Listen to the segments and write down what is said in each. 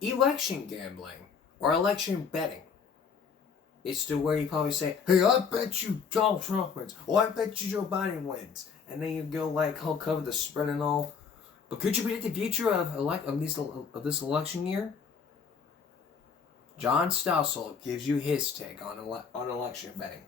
election gambling or election betting. It's to where you probably say, hey, I bet you Donald Trump wins. Or I bet you Joe Biden wins. And then you go like, whole cover the spread and all. But could you predict the future of this election year? John Stossel gives you his take on election betting.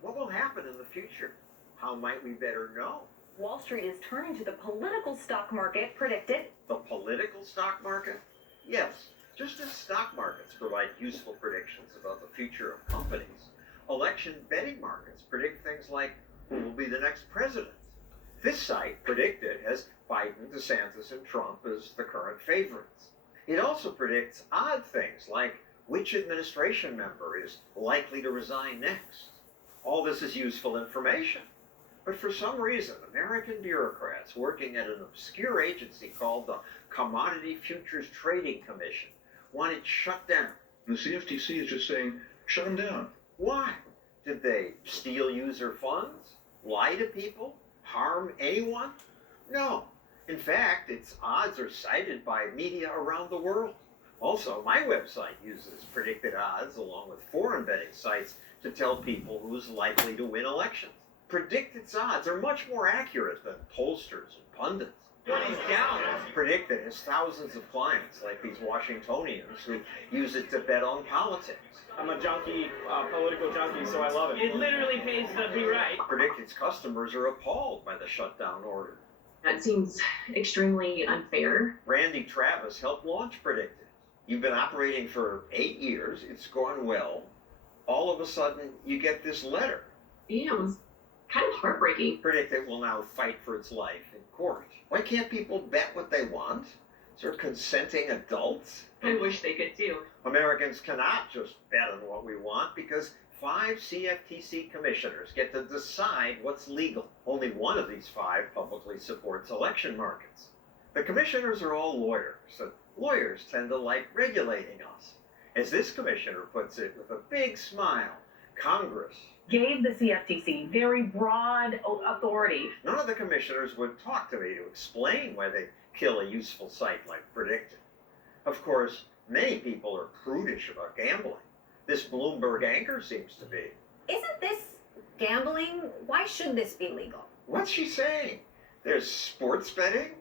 What will happen in the future? How might we better know? Wall Street is turning to the political stock market, predicted. The political stock market? Yes. Just as stock markets provide useful predictions about the future of companies, election betting markets predict things like who will be the next president. This site, Predicted, has Biden, DeSantis, and Trump as the current favorites. It also predicts odd things like which administration member is likely to resign next. All this is useful information. But for some reason, American bureaucrats working at an obscure agency called the Commodity Futures Trading Commission want it shut down. The CFTC is just saying, shut them down. Why? Did they steal user funds? Lie to people? Harm anyone? No. In fact, its odds are cited by media around the world. Also, my website uses predicted odds along with foreign betting sites to tell people who's likely to win elections. Predicted's odds are much more accurate than pollsters and pundits. Money's down. Predicted has thousands of clients, like these Washingtonians who use it to bet on politics. I'm a junkie, political junkie, so I love it. It literally pays to be right. Predicted's customers are appalled by the shutdown order. That seems extremely unfair. Randy Travis helped launch Predicted. You've been operating for 8 years, it's gone well. All of a sudden, you get this letter. Yeah, it was kind of heartbreaking. Predicted will now fight for its life in court. Why can't people bet what they want? Is there consenting adults? I wish they could too. Americans cannot just bet on what we want because 5 CFTC commissioners get to decide what's legal. Only one of these 5 publicly supports election markets. The commissioners are all lawyers, and lawyers tend to like regulating us. As this commissioner puts it with a big smile, Congress Gave the CFTC very broad authority. None of the commissioners would talk to me to explain why they kill a useful site like Predicted. Of course, many people are prudish about gambling. This Bloomberg anchor seems to be. Isn't this gambling? Why should this be legal? What's she saying? There's sports betting,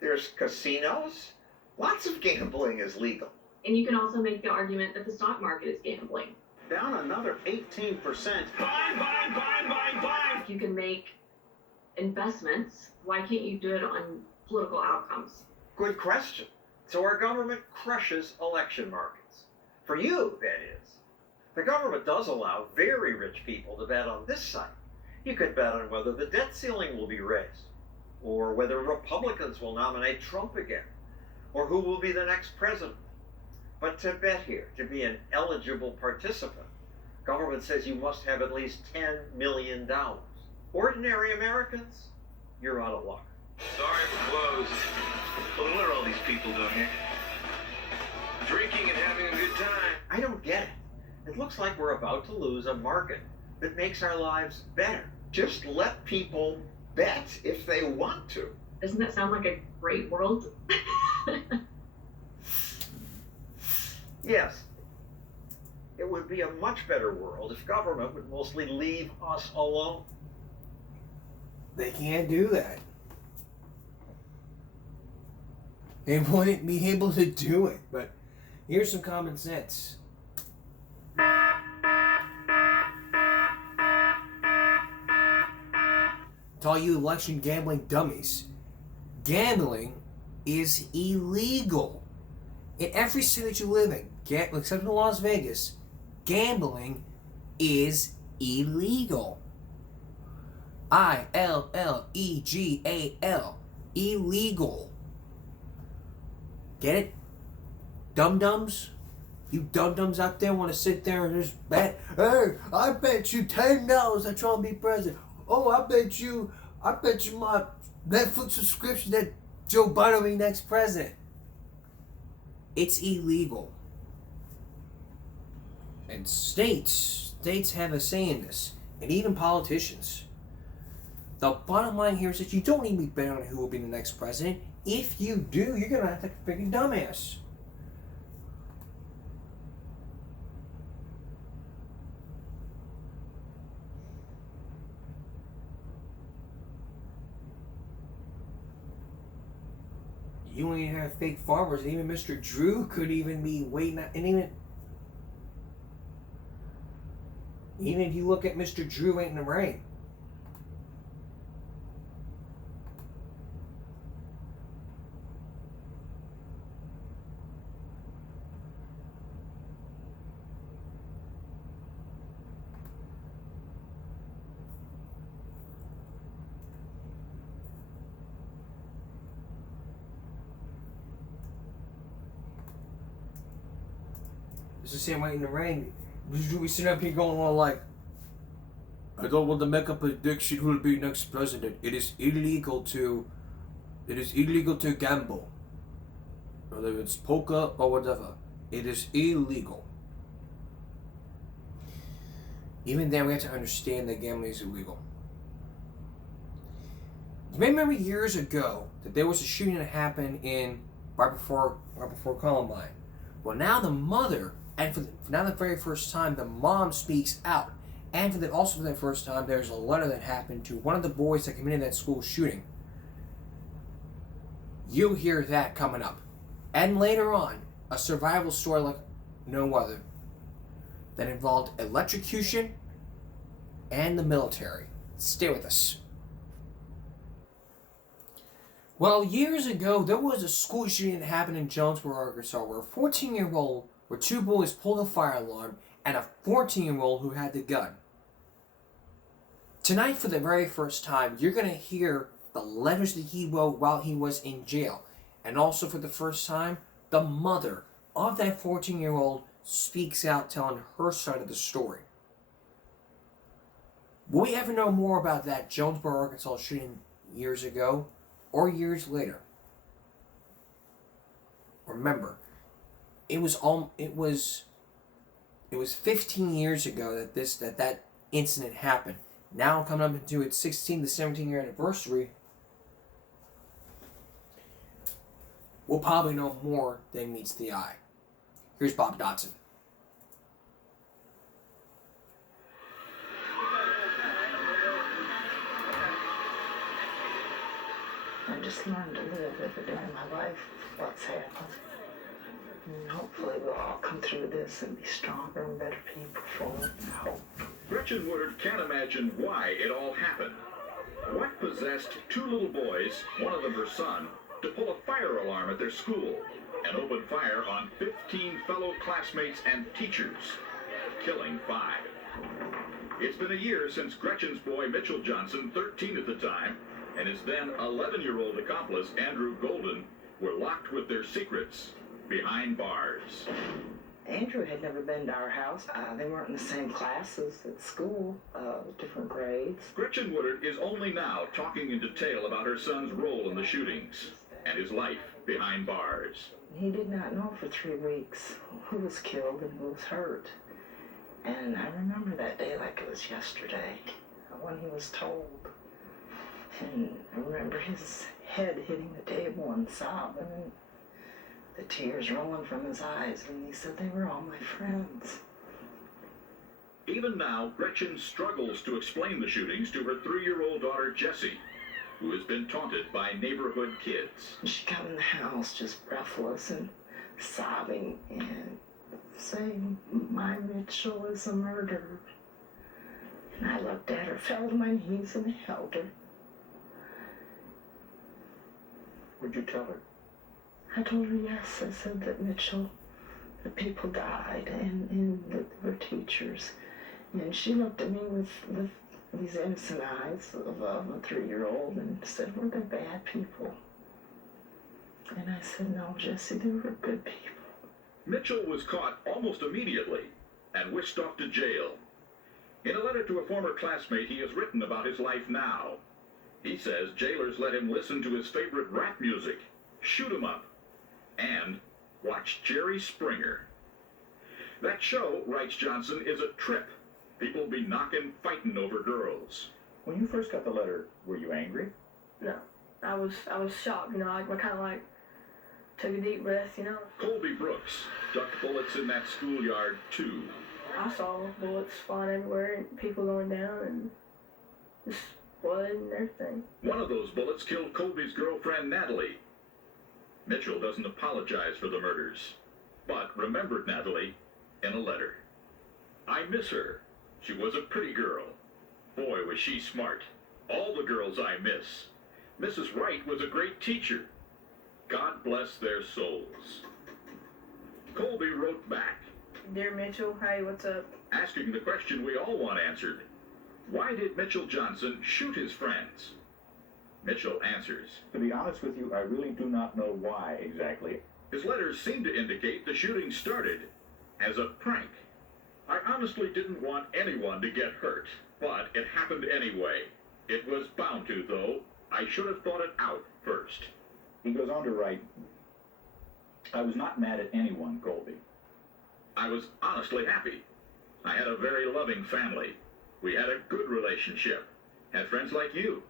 there's casinos, lots of gambling is legal. And you can also make the argument that the stock market is gambling. Down another 18%. Buy. If you can make investments, why can't you do it on political outcomes? Good question. So our government crushes election markets. For you, that is. The government does allow very rich people to bet on this site. You could bet on whether the debt ceiling will be raised, or whether Republicans will nominate Trump again, or who will be the next president. But to bet here, to be an eligible participant, government says you must have at least $10 million. Ordinary Americans, you're out of luck. Sorry for closed. But what are all these people doing here? Drinking and having a good time. I don't get it. It looks like we're about to lose a market that makes our lives better. Just let people bet if they want to. Doesn't that sound like a great world? Yes, it would be a much better world if government would mostly leave us alone. They can't do that. They wouldn't be able to do it, but here's some common sense. To all you election gambling dummies, gambling is illegal. In every city that you live in, except in Las Vegas, gambling is illegal. ILLEGAL. Illegal. Get it? Dum-dums? You dum-dums out there want to sit there and just bet? Hey, I bet you $10 that Trump be president. Oh, I bet you my Netflix subscription that Joe Biden will be next president. It's illegal. And states have a say in this. And even politicians. The bottom line here is that you don't need to be betting on who will be the next president. If you do, you're gonna act like a freaking dumbass. You ain't have fake farmers, and even Mr. Drew could even be waiting, and even if you look at Mr. Drew ain't in the rain. It's the same way in the rain. We sitting up here going on like, I don't want to make a prediction who will be next president. It is illegal to gamble. Whether it's poker or whatever. It is illegal. Even then we have to understand that gambling is illegal. You may remember years ago that there was a shooting that happened right before Columbine. Well, now the mother, and for now the very first time, the mom speaks out. And also for the first time, there's a letter that happened to one of the boys that committed that school shooting. You'll hear that coming up. And later on, a survival story like no other that involved electrocution and the military. Stay with us. Well, years ago, there was a school shooting that happened in Jonesboro, Arkansas, where a 14-year-old, where two boys pulled a fire alarm, and a 14-year-old who had the gun. Tonight, for the very first time, you're going to hear the letters that he wrote while he was in jail. And also for the first time, the mother of that 14-year-old speaks out telling her side of the story. Will we ever know more about that Jonesboro, Arkansas shooting years ago or years later? Remember, it was 15 years ago that incident happened. Now coming up into its 16th to 17th year anniversary, we'll probably know more than meets the eye. Here's Bob Dotson. I just learned to live every day of my life with what's happened. And hopefully we'll all come through this and be stronger and better people for it. I hope. Gretchen Woodard can't imagine why it all happened. What possessed two little boys, one of them her son, to pull a fire alarm at their school and open fire on 15 fellow classmates and teachers, killing 5. It's been a year since Gretchen's boy Mitchell Johnson, 13 at the time, and his then 11-year-old accomplice Andrew Golden were locked with their secrets behind bars. Andrew had never been to our house. They weren't in the same classes at school, different grades. Gretchen Woodard is only now talking in detail about her son's role in the shootings and his life behind bars. He did not know for 3 weeks who was killed and who was hurt. And I remember that day like it was yesterday, when he was told. And I remember his head hitting the table and sobbing, and the tears rolling from his eyes, and he said they were all my friends. Even now, Gretchen struggles to explain the shootings to her 3-year-old daughter, Jessie, who has been taunted by neighborhood kids. She got in the house just breathless and sobbing and saying, "My Mitchell is a murderer." And I looked at her, fell to my knees, and held her. What'd you tell her? I told her yes. I said that Mitchell, the people died, and that they were teachers. And she looked at me with these innocent eyes of a 3-year-old and said, "Were they bad people?" And I said, "No, Jessie, they were good people." Mitchell was caught almost immediately and whisked off to jail. In a letter to a former classmate, he has written about his life now. He says jailers let him listen to his favorite rap music, shoot 'em up, and watch Jerry Springer. That show, writes Johnson, is a trip. People be knocking, fighting over girls. When you first got the letter, were you angry? No, I was shocked, you know, I kind of like took a deep breath, you know. Colby Brooks ducked bullets in that schoolyard too. I saw bullets flying everywhere and people going down and just blood and everything. One of those bullets killed Colby's girlfriend, Natalie. Mitchell doesn't apologize for the murders, but remembered Natalie in a letter. I miss her. She was a pretty girl. Boy, was she smart. All the girls I miss. Mrs. Wright was a great teacher. God bless their souls. Colby wrote back, Dear Mitchell, hey, what's up? asking the question we all want answered. Why did Mitchell Johnson shoot his friends? Mitchell answers, To be honest with you, I really do not know why exactly. his letters seem to indicate the shooting started as a prank. I honestly didn't want anyone to get hurt, but it happened anyway. It was bound to, though. I should have thought it out first. He goes on to write, I was not mad at anyone, Colby. I was honestly happy. I had a very loving family. We had a good relationship. Had friends like you.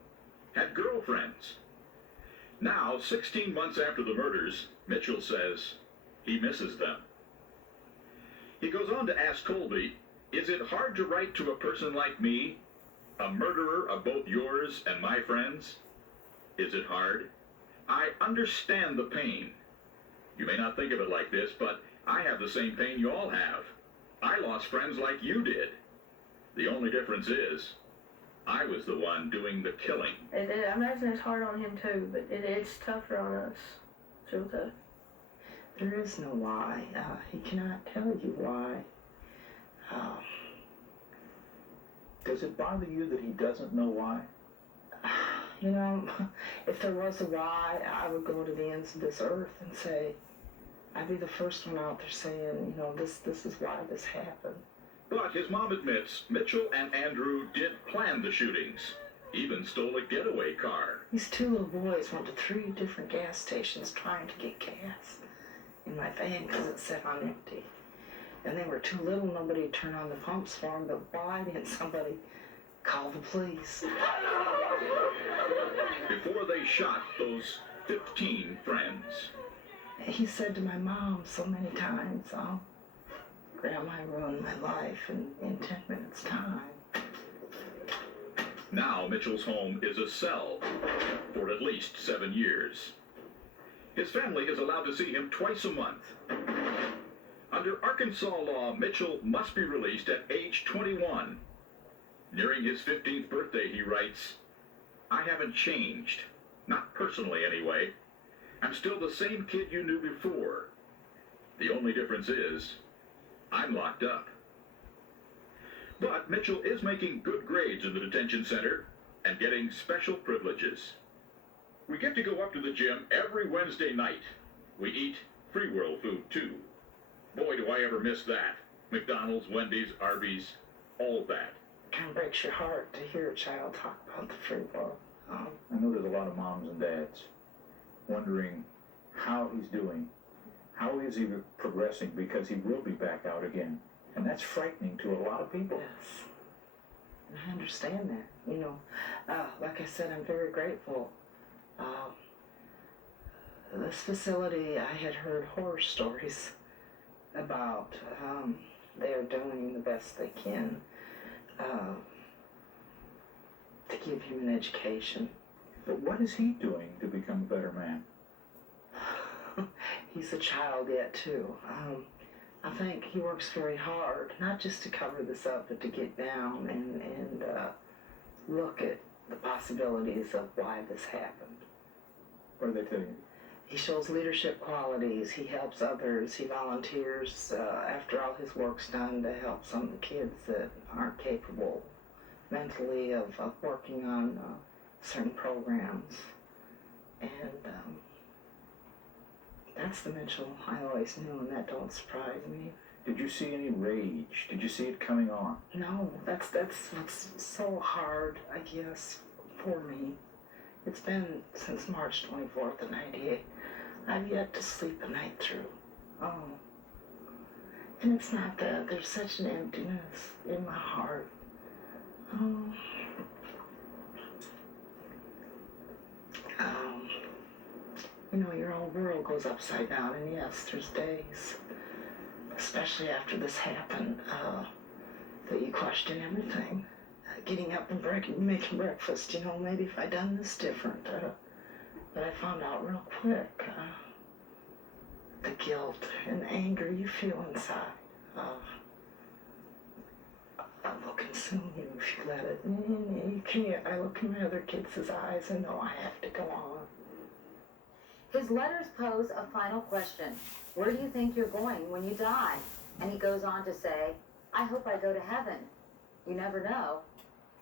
Had girlfriends. Now, 16 months after the murders, Mitchell says he misses them. He goes on to ask Colby, is it hard to write to a person like me, a murderer of both yours and my friends? Is it hard? I understand the pain. You may not think of it like this, but I have the same pain you all have. I lost friends like you did. The only difference is, I was the one doing the killing. I imagine it's hard on him too, but it's tougher on us. It's real tough. There is no why. He cannot tell you why. Does it bother you that he doesn't know why? You know, if there was a why, I would go to the ends of this earth and say, I'd be the first one out there saying, you know, this is why this happened. But his mom admits Mitchell and Andrew did plan the shootings, even stole a getaway car. These two little boys went to 3 different gas stations trying to get gas in my van because it sat on empty. And they were too little, nobody turned on the pumps for them, but why didn't somebody call the police? Before they shot those 15 friends. He said to my mom so many times, oh, Grandma, I ruined my life in 10 minutes' time. Now Mitchell's home is a cell for at least 7 years. His family is allowed to see him twice a month. Under Arkansas law, Mitchell must be released at age 21. Nearing his 15th birthday, he writes, I haven't changed. Not personally, anyway. I'm still the same kid you knew before. The only difference is, I'm locked up. But Mitchell is making good grades in the detention center and getting special privileges. We get to go up to the gym every Wednesday night. We eat free world food, too. Boy, do I ever miss that. McDonald's, Wendy's, Arby's, all that. Kind of breaks your heart to hear a child talk about the free world. I know there's a lot of moms and dads wondering how he's doing. How is he progressing? Because he will be back out again. And that's frightening to a lot of people. Yes. And I understand that. You know, like I said, I'm very grateful. This facility, I had heard horror stories about. They're doing the best they can to give him an education. But what is he doing to become a better man? He's a child yet, too. I think he works very hard, not just to cover this up, but to get down and look at the possibilities of why this happened. What do they tell you? He shows leadership qualities, he helps others, he volunteers after all his work's done to help some of the kids that aren't capable mentally of working on certain programs. And that's the Mitchell I always knew, and that don't surprise me. Did you see any rage? Did you see it coming on? No, that's what's so hard, I guess, for me. It's been since March 24th of '98. I've yet to sleep a night through. Oh. And it's not that. There's such an emptiness in my heart. Oh. you know, your whole world goes upside down. And yes, there's days, especially after this happened, that you question everything. Getting up and making breakfast, you know, maybe if I'd done this different. But I found out real quick, the guilt and anger you feel inside will consume you if you let it. You can't. I look in my other kids' eyes and know I have to go on. His letters pose a final question. Where do you think you're going when you die? And he goes on to say, I hope I go to heaven. You never know.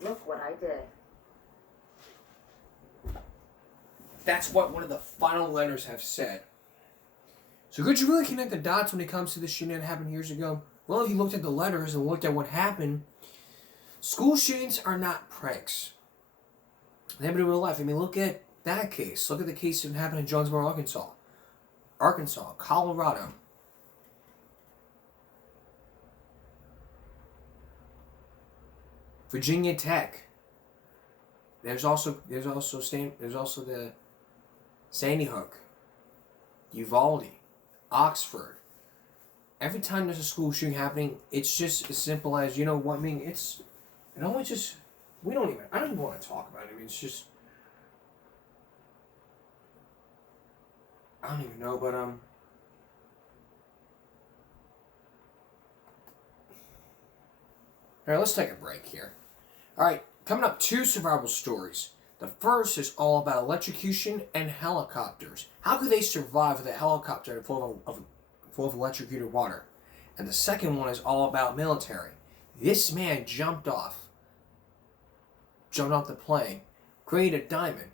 Look what I did. That's what one of the final letters have said. So could you really connect the dots when it comes to this shooting that happened years ago? Well, if you looked at the letters and looked at what happened, school shootings are not pranks. They happen in real life. I mean, look at that case. Look at the case that happened in Jonesboro, Arkansas, Colorado. Virginia Tech. There's also the Sandy Hook, Uvalde, Oxford. Every time there's a school shooting happening, it's just as simple as, you know what I mean, I don't even want to talk about it. I mean, it's just, I don't even know, but alright, let's take a break here. Alright, coming up, 2 survival stories. The first is all about electrocution and helicopters. How could they survive with a helicopter full of electrocuted water? And the second one is all about military. This man jumped off the plane, created a diamond,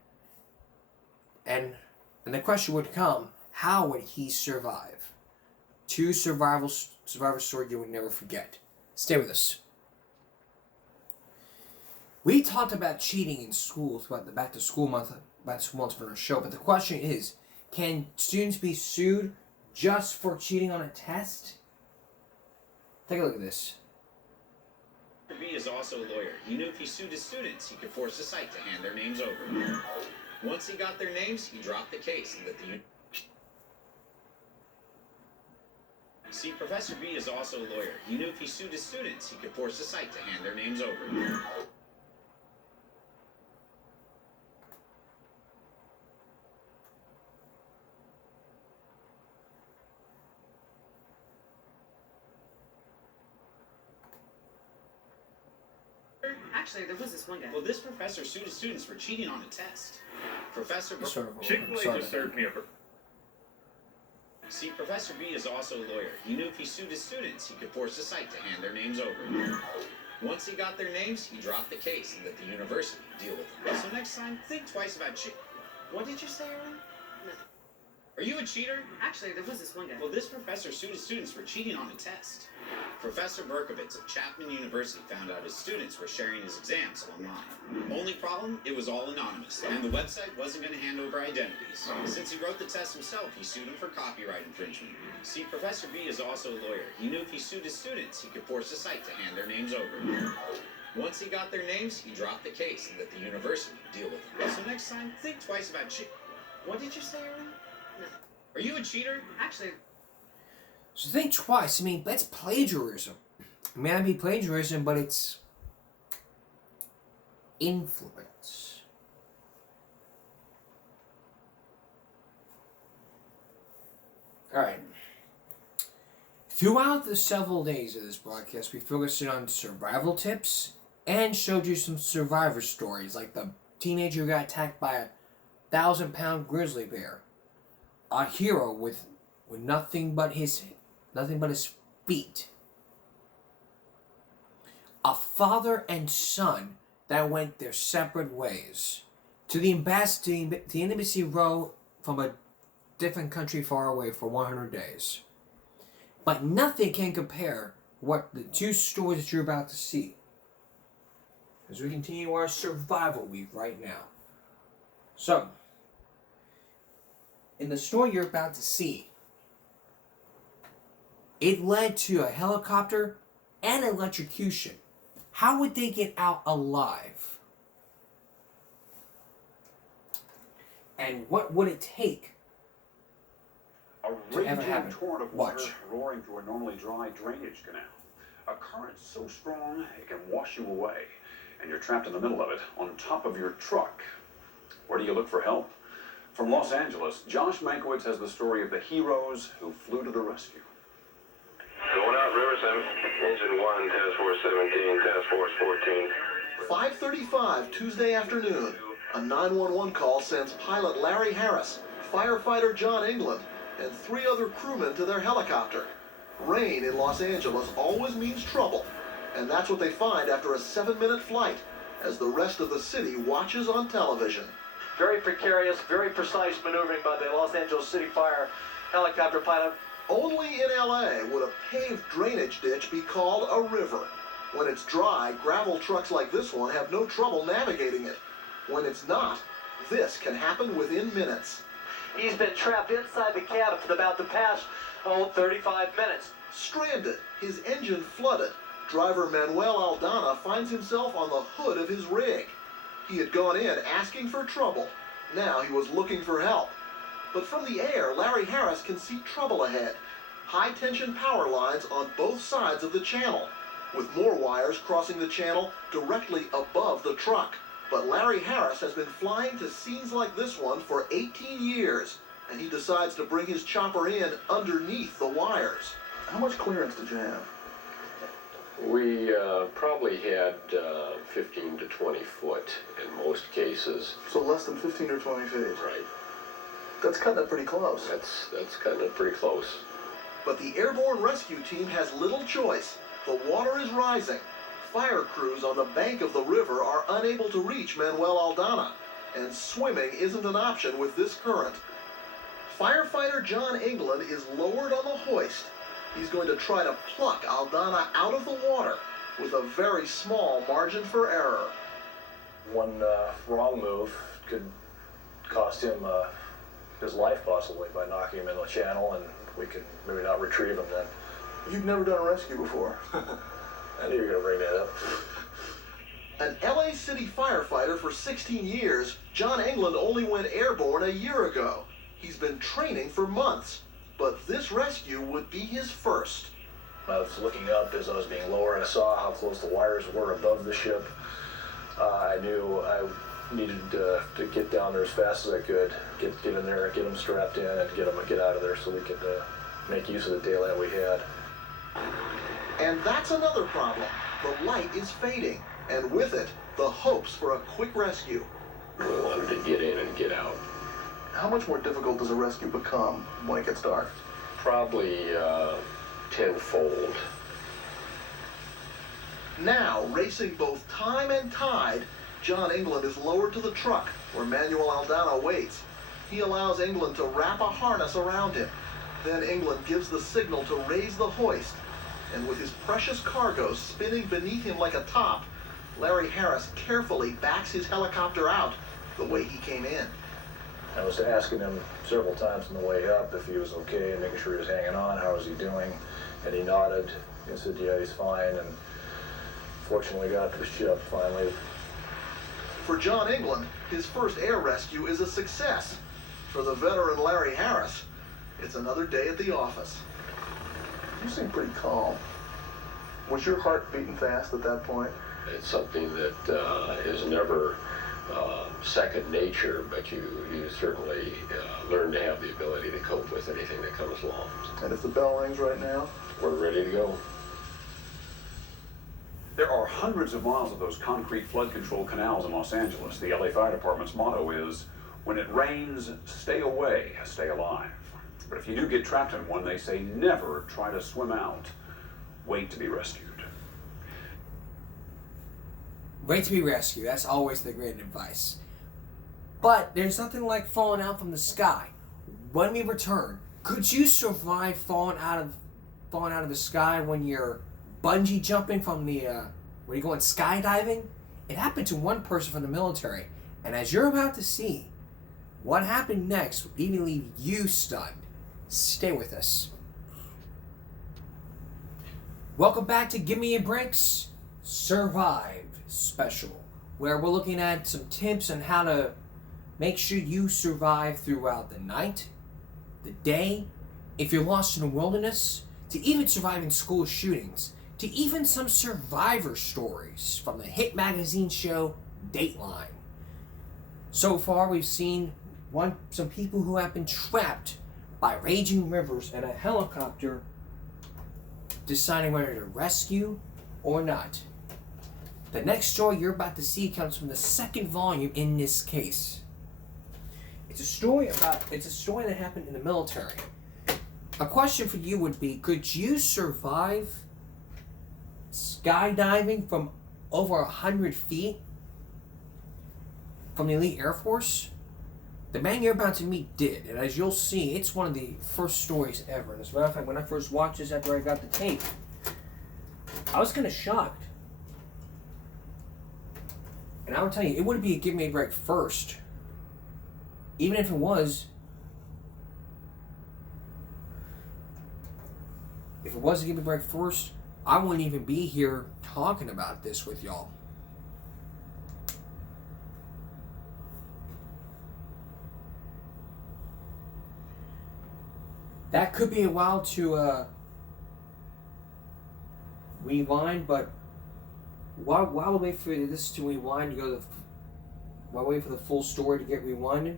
and the question would come, how would he survive? 2 survival stories you would never forget. Stay with us. We talked about cheating in school throughout the back to school month for our show, but the question is, can students be sued just for cheating on a test? Take a look at this. B is also a lawyer. He knew if he sued his students, he could force the site to hand their names over. Once he got their names, he dropped the case and let the See, Professor B is also a lawyer. He knew if he sued his students, he could force the site to hand their names over. Actually, there was this one guy. Well, this professor sued his students for cheating on a test. Professor Chick-fil-A just served me a... See, Professor B is also a lawyer. He knew if he sued his students, he could force the site to hand their names over. Once he got their names, he dropped the case and let the university deal with them. So next time, think twice about What did you say, Aaron? No. Are you a cheater? Actually, there was this one guy. Well, this professor sued his students for cheating on a test. Professor Berkovitz of Chapman University found out his students were sharing his exams online. Only problem, it was all anonymous, and the website wasn't going to hand over identities. Since he wrote the test himself, he sued him for copyright infringement. See, Professor B is also a lawyer. He knew if he sued his students, he could force the site to hand their names over. Once he got their names, he dropped the case and let the university deal with them. So next time, think twice about What did you say, Aaron? No. Are you a cheater? Actually... So think twice. I mean, that's plagiarism. It may not be plagiarism, but it's influence. Alright. Throughout the several days of this broadcast, we focused on survival tips and showed you some survivor stories, like the teenager who got attacked by a 1,000-pound grizzly bear. A hero with nothing but his feet. A father and son that went their separate ways. To the embassy row from a different country far away for 100 days. But nothing can compare what the 2 stories that you're about to see. As we continue our survival week right now. So, in the story you're about to see, it led to a helicopter and electrocution. How would they get out alive? And what would it take to ever happen. Torrent of water Watch. roaring through a normally dry drainage canal. A current so strong it can wash you away, and you're trapped in the middle of it on top of your truck. Where do you look for help? From Los Angeles, Josh Mankiewicz has the story of the heroes who flew to the rescue. Going out, Riverside. Engine 1, Task Force 17, Task Force 14. 5:35 Tuesday afternoon. A 911 call sends pilot Larry Harris, firefighter John England, and 3 other crewmen to their helicopter. Rain in Los Angeles always means trouble, and that's what they find after a 7-minute flight, as the rest of the city watches on television. Very precarious, very precise maneuvering by the Los Angeles City Fire helicopter pilot. Only in LA would a paved drainage ditch be called a river. When it's dry, gravel trucks like this one have no trouble navigating it. When it's not, this can happen within minutes. He's been trapped inside the cabin for about the past, 35 minutes. Stranded, his engine flooded, driver Manuel Aldana finds himself on the hood of his rig. He had gone in asking for trouble. Now he was looking for help. But from the air, Larry Harris can see trouble ahead. High-tension power lines on both sides of the channel, with more wires crossing the channel directly above the truck. But Larry Harris has been flying to scenes like this one for 18 years, and he decides to bring his chopper in underneath the wires. How much clearance did you have? We probably had 15 to 20 foot in most cases. So less than 15 or 20 feet. Right. That's cutting it pretty close. That's cutting it pretty close. But the airborne rescue team has little choice. The water is rising. Fire crews on the bank of the river are unable to reach Manuel Aldana, and swimming isn't an option with this current. Firefighter John England is lowered on the hoist. He's going to try to pluck Aldana out of the water with a very small margin for error. One wrong move could cost him his life possibly by knocking him in the channel, and we could maybe not retrieve him then. You've never done a rescue before. I knew you were going to bring that up. An LA City firefighter for 16 years, John England only went airborne a year ago. He's been training for months, but this rescue would be his first. I was looking up as I was being lowered. I saw how close the wires were above the ship. I knew I needed to get down there as fast as I could, get in there, get them strapped in, and get out of there so we could make use of the daylight we had. And that's another problem. The light is fading, and with it, the hopes for a quick rescue. We wanted to get in and get out. How much more difficult does a rescue become when it gets dark? Probably tenfold. Now, racing both time and tide, John England is lowered to the truck where Manuel Aldana waits. He allows England to wrap a harness around him. Then England gives the signal to raise the hoist. And with his precious cargo spinning beneath him like a top, Larry Harris carefully backs his helicopter out the way he came in. I was asking him several times on the way up if he was okay and making sure he was hanging on, how was he doing, and he nodded. He said, yeah, he's fine, and fortunately got to the ship finally. For John England, his first air rescue is a success. For the veteran Larry Harris, it's another day at the office. You seem pretty calm. Was your heart beating fast at that point? It's something that is never second nature, but you certainly learn to have the ability to cope with anything that comes along. And if the bell rings right now? We're ready to go. There are hundreds of miles of those concrete flood control canals in Los Angeles. The LA Fire Department's motto is, when it rains, stay away, stay alive. But if you do get trapped in one, they say never try to swim out. Wait to be rescued. Wait to be rescued. That's always the great advice. But there's nothing like falling out from the sky. When we return, could you survive falling out of the sky when you're bungee jumping from the when you're going skydiving? It happened to one person from the military, and as you're about to see, what happened next would even leave you stunned. Stay with us. Welcome back to Gimme a Break's Survive Special, where we're looking at some tips on how to make sure you survive throughout the night, the day, if you're lost in the wilderness, to even surviving school shootings, to even some survivor stories from the hit magazine show Dateline. So far, we've seen some people who have been trapped by raging rivers and a helicopter deciding whether to rescue or not. The next story you're about to see comes from the second volume in this case. It's a story that happened in the military. A question for you would be, could you survive skydiving from over 100 feet from the elite Air Force? The man you're about to meet did, and as you'll see, it's one of the first stories ever. And as a matter of fact, when I first watched this after I got the tape, I was kind of shocked. And I will tell you, it wouldn't be a Give Me a Break first. Even if it was, a Give Me a Break first, I wouldn't even be here talking about this with y'all. That could be a while to rewind, but while we wait for this to rewind, while we wait for the full story to get rewinded,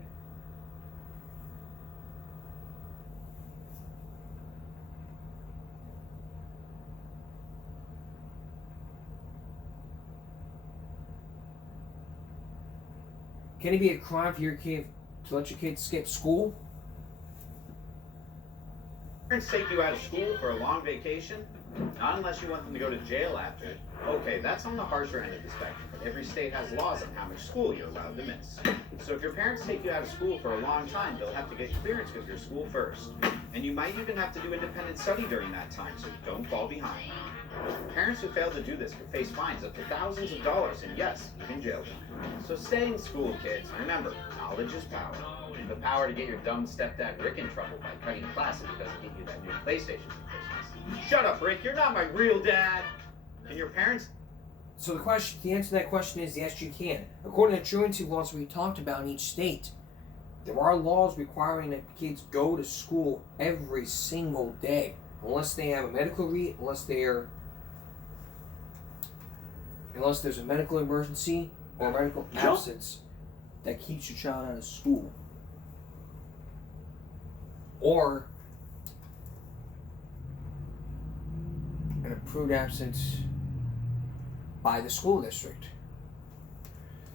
can it be a crime for your kid to let your kid skip school? Parents take you out of school for a long vacation? Not unless you want them to go to jail after. Okay, that's on the harsher end of the spectrum, but every state has laws on how much school you're allowed to miss. So if your parents take you out of school for a long time, they'll have to get clearance with your school first. And you might even have to do independent study during that time, so you don't fall behind. Parents who fail to do this could face fines up to thousands of dollars, and yes, even jail time. So stay in school, kids. Remember, knowledge is power. The power to get your dumb stepdad Rick in trouble by cutting classes because he gave you that new PlayStation for Christmas. Shut up, Rick. You're not my real dad. Can your parents... So the answer to that question is yes, you can. According to truancy laws we talked about in each state, there are laws requiring that kids go to school every single day, unless they have a medical unless there's a medical emergency or a medical absence that keeps your child out of school, or an approved absence by the school district.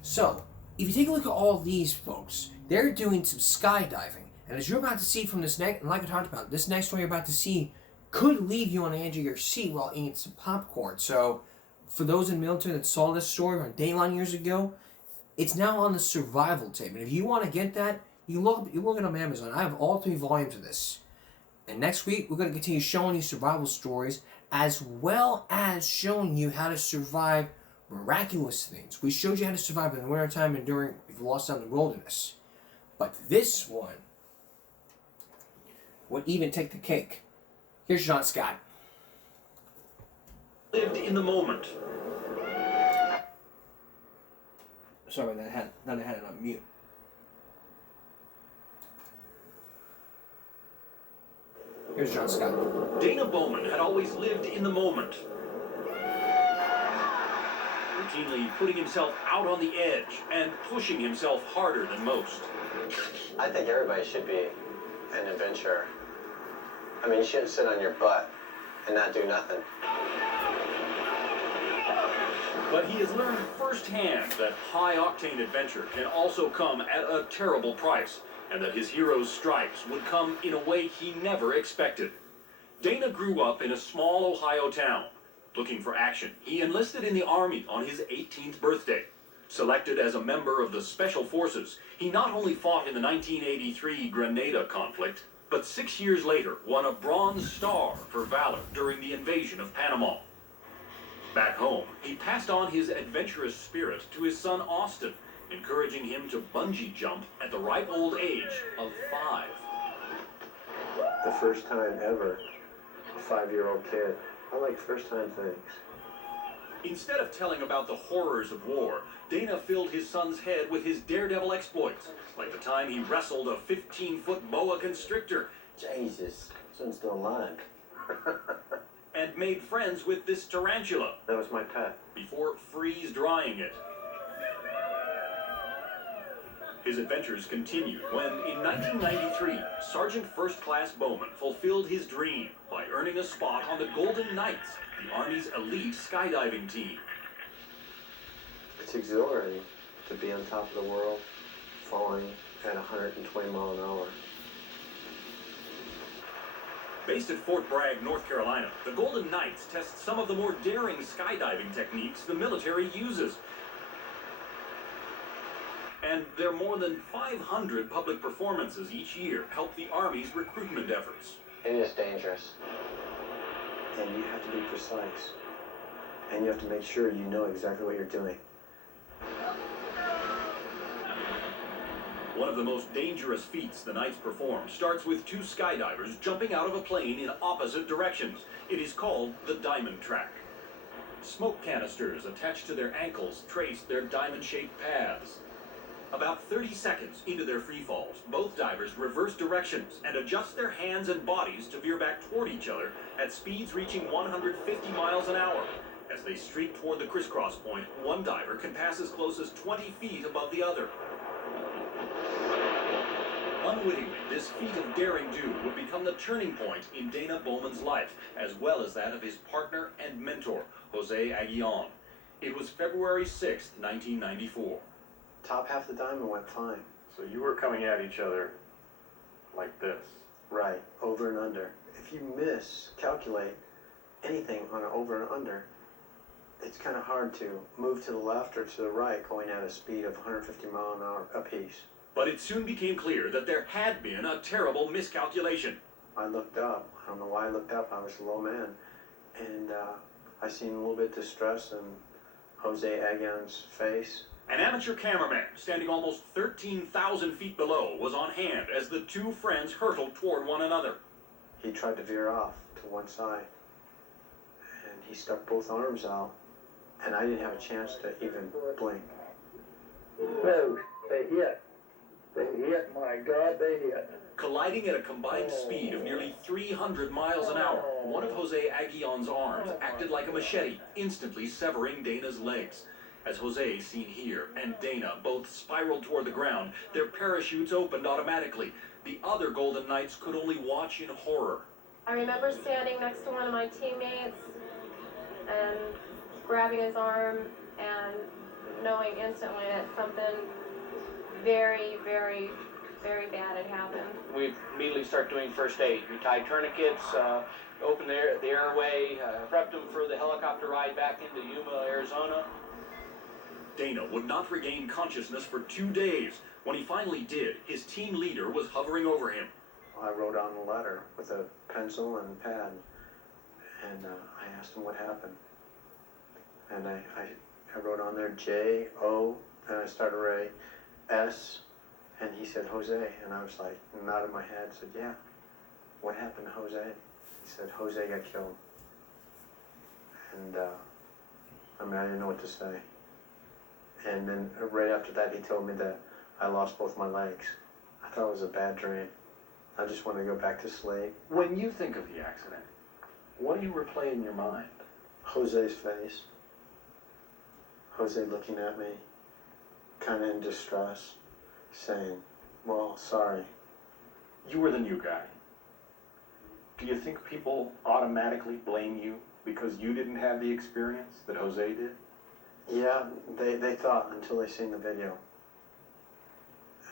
So, if you take a look at all these folks, they're doing some skydiving. And as you're about to see from this next, like I talked about, this next one you're about to see could leave you on the edge of your seat while eating some popcorn. So, for those in the military that saw this story on Dateline years ago, it's now on the survival tape. And if you want to get that, you look it on Amazon. I have all 3 volumes of this. And next week, we're going to continue showing you survival stories, as well as showing you how to survive miraculous things. We showed you how to survive in the wintertime and during if you lost out in the wilderness. But this one would even take the cake. Here's John Scott. Lived in the moment. Sorry, I had it on mute. Here's John Scott. Dana Bowman had always lived in the moment. Routinely putting himself out on the edge and pushing himself harder than most. I think everybody should be an adventurer. I mean, you shouldn't sit on your butt and not do nothing. But he has learned firsthand that high-octane adventure can also come at a terrible price, and that his hero's stripes would come in a way he never expected. Dana grew up in a small Ohio town. Looking for action, he enlisted in the Army on his 18th birthday. Selected as a member of the Special Forces, he not only fought in the 1983 Grenada conflict, but 6 years later won a Bronze Star for valor during the invasion of Panama. Back home, he passed on his adventurous spirit to his son Austin, encouraging him to bungee jump at the ripe old age of 5. The first time ever, a 5-year-old kid. I like first-time things. Instead of telling about the horrors of war, Dana filled his son's head with his daredevil exploits, like the time he wrestled a 15-foot boa constrictor. Jesus. Since still alive. And made friends with this tarantula. That was my pet. Before freeze drying it. His adventures continued when, in 1993, Sergeant First Class Bowman fulfilled his dream by earning a spot on the Golden Knights, the Army's elite skydiving team. It's exhilarating to be on top of the world, falling at 120 miles an hour. Based at Fort Bragg, North Carolina, the Golden Knights test some of the more daring skydiving techniques the military uses. And their more than 500 public performances each year help the Army's recruitment efforts. It is dangerous. And you have to be precise. And you have to make sure you know exactly what you're doing. One of the most dangerous feats the Knights perform starts with two skydivers jumping out of a plane in opposite directions. It is called the diamond track. Smoke canisters attached to their ankles trace their diamond-shaped paths. About 30 seconds into their free falls, both divers reverse directions and adjust their hands and bodies to veer back toward each other at speeds reaching 150 miles an hour. As they streak toward the crisscross point, one diver can pass as close as 20 feet above the other. Unwittingly, this feat of daring-do would become the turning point in Dana Bowman's life, as well as that of his partner and mentor, Jose Aguillon. It was February 6th, 1994. Top half of the diamond went fine. So you were coming at each other like this. Right, over and under. If you miscalculate anything on an over and under, it's kind of hard to move to the left or to the right going at a speed of 150 miles an hour apiece. But it soon became clear that there had been a terrible miscalculation. I looked up. I don't know why I looked up. I was a low man. And I seen a little bit of distress in Jose Aguillon's face. An amateur cameraman standing almost 13,000 feet below was on hand as the two friends hurtled toward one another. He tried to veer off to one side. And he stuck both arms out. And I didn't have a chance to even blink. No, they hit. They hit, my God, they hit. Colliding at a combined speed of nearly 300 miles an hour, one of Jose Aguillon's arms acted like a machete, instantly severing Dana's legs. As Jose, seen here, and Dana both spiraled toward the ground, their parachutes opened automatically. The other Golden Knights could only watch in horror. I remember standing next to one of my teammates and grabbing his arm and knowing instantly that something very, very, very bad had happened. We immediately start doing first aid. We tied tourniquets, opened the airway, prepped him for the helicopter ride back into Yuma, Arizona. Dana would not regain consciousness for 2 days. When he finally did, his team leader was hovering over him. I wrote on a letter with a pencil and pad, and I asked him what happened. And I wrote on there J-O, and I started Ray, S, and he said Jose, and I was like, nodded my head, said, yeah, what happened to Jose? He said, Jose got killed. And I didn't know what to say. And then right after that, he told me that I lost both my legs. I thought it was a bad dream. I just wanted to go back to sleep. When you think of the accident, what do you replay in your mind? Jose's face. Jose looking at me, kind of in distress, saying, well, sorry. You were the new guy. Do you think people automatically blame you because you didn't have the experience that Jose did? Yeah, they thought until they seen the video.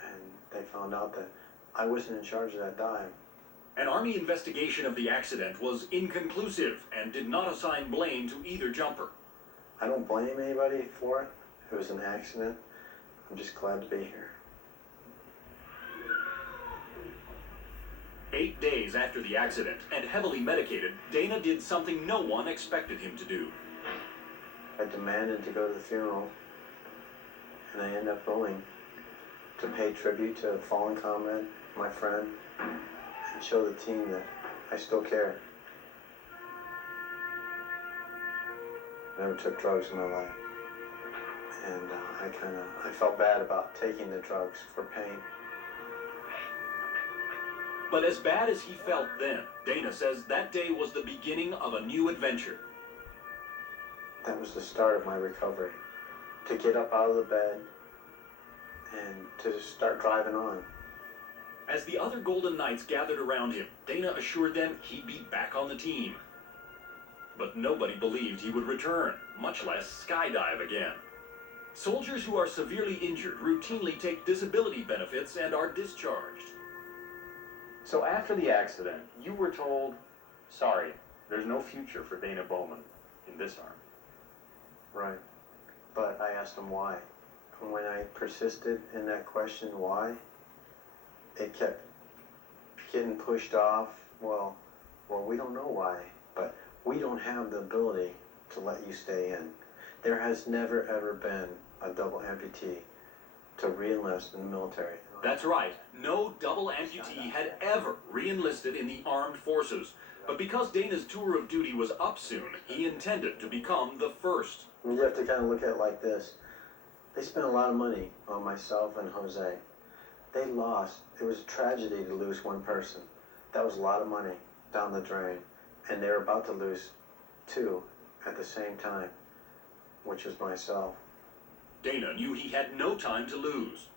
And they found out that I wasn't in charge of that dive. An Army investigation of the accident was inconclusive and did not assign blame to either jumper. I don't blame anybody for it. It was an accident. I'm just glad to be here. 8 days after the accident, and heavily medicated, Dana did something no one expected him to do. I demanded to go to the funeral, and I ended up going to pay tribute to a fallen comrade, my friend, and show the team that I still care. I never took drugs in my life, and I felt bad about taking the drugs for pain. But as bad as he felt then, Dana says that day was the beginning of a new adventure. That was the start of my recovery. To get up out of the bed and to start driving on. As the other Golden Knights gathered around him, Dana assured them he'd be back on the team. But nobody believed he would return, much less skydive again. Soldiers who are severely injured routinely take disability benefits and are discharged. So after the accident, you were told, sorry, there's no future for Dana Bowman in this arm. Right. But I asked him why. And when I persisted in that question, why, it kept getting pushed off. Well, we don't know why, but we don't have the ability to let you stay in. There has never, ever been a double amputee to re-enlist in the military. That's right. No double amputee had ever re-enlisted in the armed forces. But because Dana's tour of duty was up soon, he intended to become the first. You have to kind of look at it like this. They spent a lot of money on myself and Jose. They lost. It was a tragedy to lose one person. That was a lot of money down the drain. And they were about to lose two at the same time, which was myself. Dana knew he had no time to lose.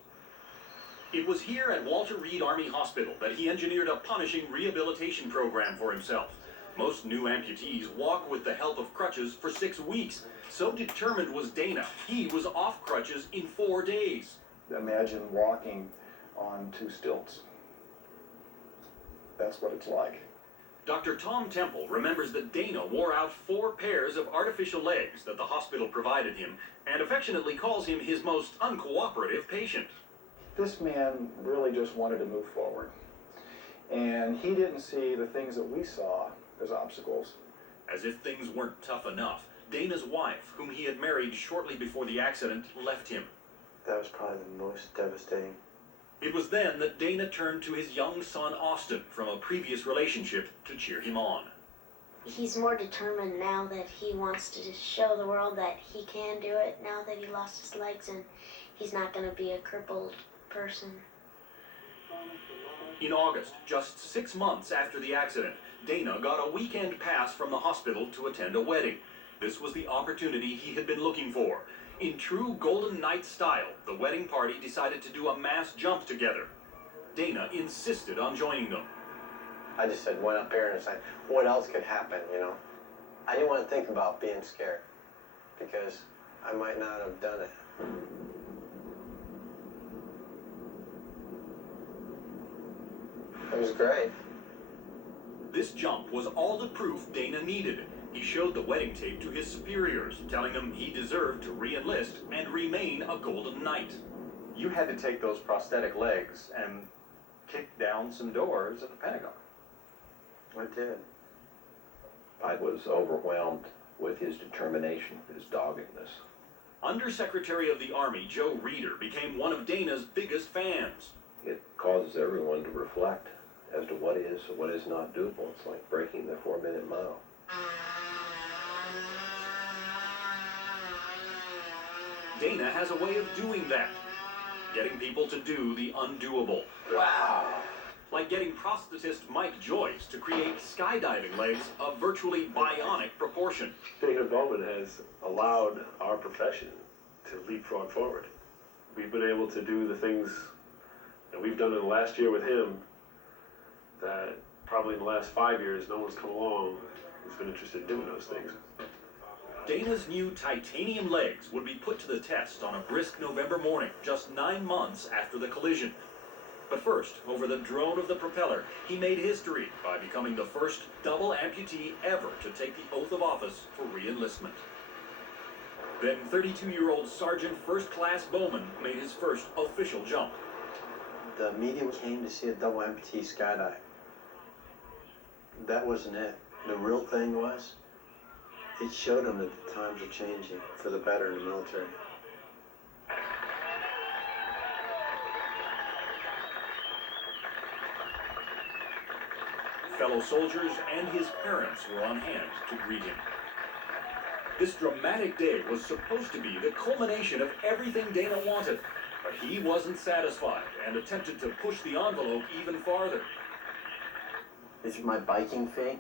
It was here at Walter Reed Army Hospital that he engineered a punishing rehabilitation program for himself. Most new amputees walk with the help of crutches for 6 weeks. So determined was Dana, he was off crutches in 4 days. Imagine walking on 2 stilts. That's what it's like. Dr. Tom Temple remembers that Dana wore out 4 pairs of artificial legs that the hospital provided him, and affectionately calls him his most uncooperative patient. This man really just wanted to move forward. And he didn't see the things that we saw as obstacles. As if things weren't tough enough, Dana's wife, whom he had married shortly before the accident, left him. That was probably the most devastating. It was then that Dana turned to his young son Austin from a previous relationship to cheer him on. He's more determined now that he wants to show the world that he can do it now that he lost his legs and he's not going to be a crippled person. In August, just 6 months after the accident, Dana got a weekend pass from the hospital to attend a wedding. This was the opportunity he had been looking for. In true Golden Knight style, the wedding party decided to do a mass jump together. Dana insisted on joining them. I just said, went up here and said, what else could happen, you know? I didn't want to think about being scared because I might not have done it. It was great. This jump was all the proof Dana needed. He showed the wedding tape to his superiors, telling them he deserved to re-enlist and remain a Golden Knight. You had to take those prosthetic legs and kick down some doors at the Pentagon. I did. I was overwhelmed with his determination, his doggedness. Undersecretary of the Army Joe Reeder became one of Dana's biggest fans. It causes everyone to reflect as to what is and what is not doable. It's like breaking the 4-minute mile. Dana has a way of doing that. Getting people to do the undoable. Wow. Like getting prosthetist Mike Joyce to create skydiving legs of virtually bionic proportion. Dana Bowman has allowed our profession to leapfrog forward. We've been able to do the things that we've done in the last year with him that probably in the last 5 years no one's come along who's been interested in doing those things. Dana's new titanium legs would be put to the test on a brisk November morning, just 9 months after the collision. But first, over the drone of the propeller, he made history by becoming the first double amputee ever to take the oath of office for re-enlistment. Then 32-year-old Sergeant First Class Bowman made his first official jump. The media came to see a double amputee skydive. That wasn't it. The real thing was, it showed them that the times are changing for the better in the military. Fellow soldiers and his parents were on hand to greet him. This dramatic day was supposed to be the culmination of everything Dana wanted, but he wasn't satisfied and attempted to push the envelope even farther. Is my biking thing?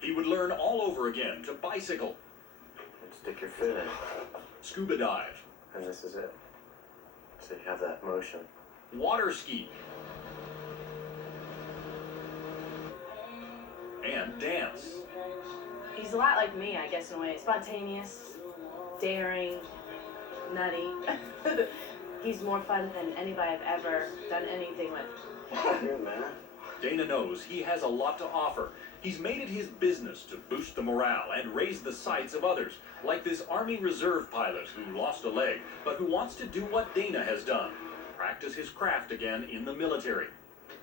He would learn all over again to bicycle, Stick your foot in, scuba dive, and this is it. So you have that motion. water ski, and dance. He's a lot like me, I guess, in a way. Spontaneous, daring, nutty. He's more fun than anybody I've ever done anything with. Good man. Dana knows he has a lot to offer. He's made it his business to boost the morale and raise the sights of others, like this Army Reserve pilot who lost a leg, but who wants to do what Dana has done, practice his craft again in the military.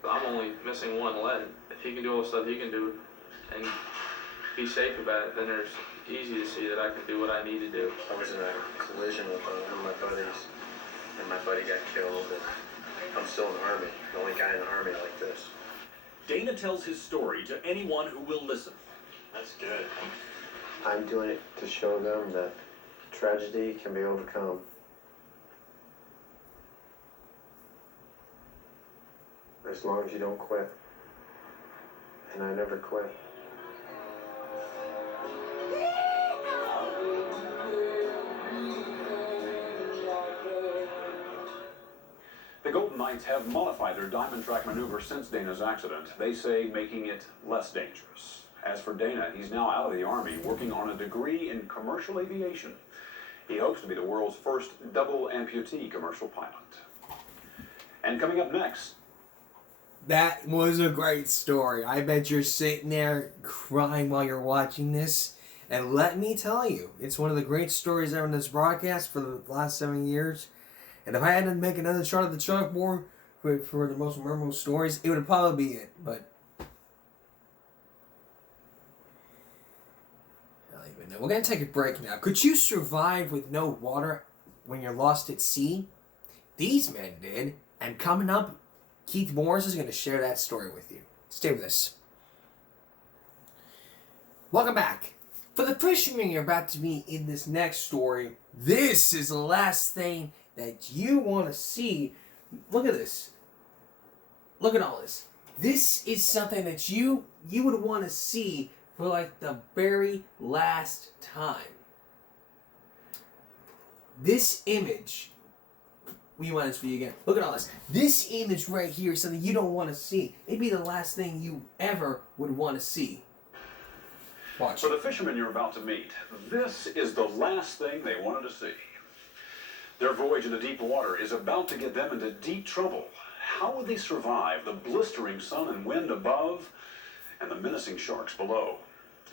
I'm only missing one leg. If he can do all the stuff he can do and be safe about it, then it's easy to see that I can do what I need to do. I was in a collision with one of my buddies, and my buddy got killed, and I'm still in the Army, the only guy in the Army like this. Dana tells his story to anyone who will listen. That's good. I'm doing it to show them that tragedy can be overcome. As long as you don't quit. And I never quit. The Golden Knights have modified their diamond track maneuver since Dana's accident. They say making it less dangerous. As for Dana, he's now out of the Army working on a degree in commercial aviation. He hopes to be the world's first double amputee commercial pilot. And coming up next... That was a great story. I bet you're sitting there crying while you're watching this. And let me tell you, it's one of the great stories ever in this broadcast for the last 7 years. And if I had to make another chart of the chalkboard for the most memorable stories, it would probably be it. But I don't even know. We're going to take a break now. Could you survive with no water when you're lost at sea? These men did. And coming up, Keith Morris is going to share that story with you. Stay with us. Welcome back. For the fishermen you're about to meet in this next story, this is the last thing that you want to see. Look at this. Look at all this. This is something that you would want to see for like the very last time. This image, we want this for you again. Look at all this. This image right here is something you don't want to see. It'd be the last thing you ever would want to see. Watch. For the fishermen you're about to meet, this is the last thing they wanted to see. Their voyage into deep water is about to get them into deep trouble. How would they survive the blistering sun and wind above and the menacing sharks below?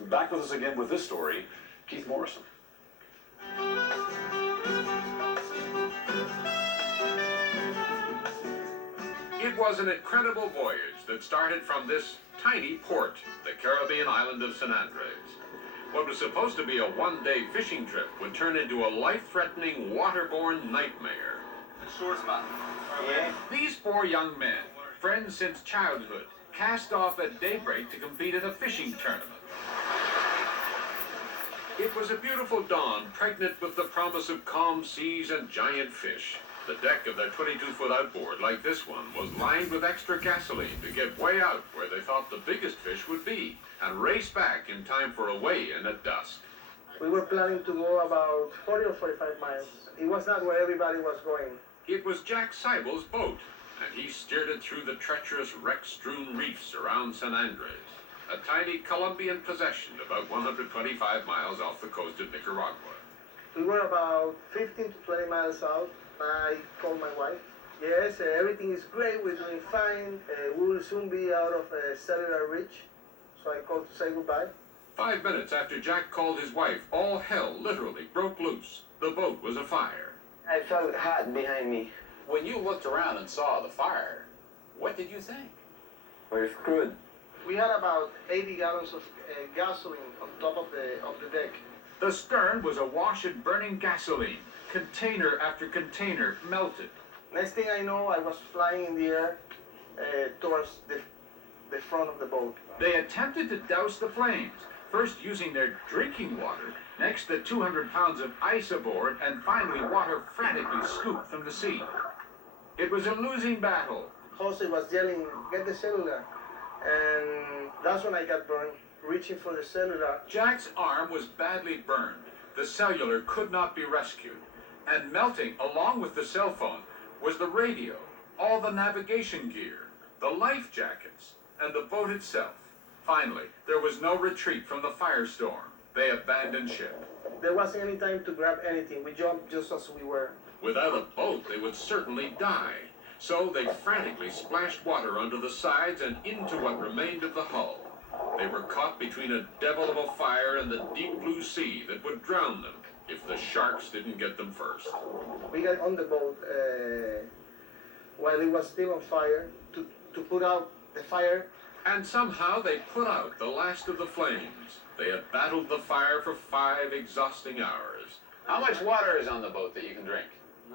Back with us again with this story, Keith Morrison. It was an incredible voyage that started from this tiny port, the Caribbean island of San Andres. What was supposed to be a one-day fishing trip would turn into a life-threatening, waterborne nightmare. Sore spot. These four young men, friends since childhood, cast off at daybreak to compete in a fishing tournament. It was a beautiful dawn, pregnant with the promise of calm seas and giant fish. The deck of their 22-foot outboard, like this one, was lined with extra gasoline to get way out where they thought the biggest fish would be, and race back in time for a weigh-in at dusk. We were planning to go about 40 or 45 miles. It was not where everybody was going. It was Jack Seibel's boat, and he steered it through the treacherous wreck-strewn reefs around San Andres, a tiny Colombian possession about 125 miles off the coast of Nicaragua. We were about 15 to 20 miles out. I called my wife. Yes, everything is great. We're doing fine. We will soon be out of cellular reach. So I called to say goodbye. 5 minutes after Jack called his wife, all hell literally broke loose. The boat was afire. I felt hot behind me. When you looked around and saw the fire, what did you think? We're screwed. We had about 80 gallons of gasoline on top of the deck. The stern was awash in burning gasoline. Container after container melted. Next thing I know, I was flying in the air towards the front of the boat. They attempted to douse the flames, first using their drinking water, next the 200 pounds of ice aboard, and finally water frantically scooped from the sea. It was a losing battle. Jose was yelling, "Get the cellular." and that's when I got burned, reaching for the cellular. Jack's arm was badly burned. The cellular could not be rescued. And melting, along with the cell phone, was the radio, all the navigation gear, the life jackets, and the boat itself. Finally, there was no retreat from the firestorm. They abandoned ship. There wasn't any time to grab anything. We jumped just as we were. Without a boat, they would certainly die. So they frantically splashed water onto the sides and into what remained of the hull. They were caught between a devil of a fire and the deep blue sea that would drown them if the sharks didn't get them first. We got on the boat while it was still on fire to put out the fire. And somehow they put out the last of the flames. They had battled the fire for 5 exhausting hours. How much water is on the boat that you can drink?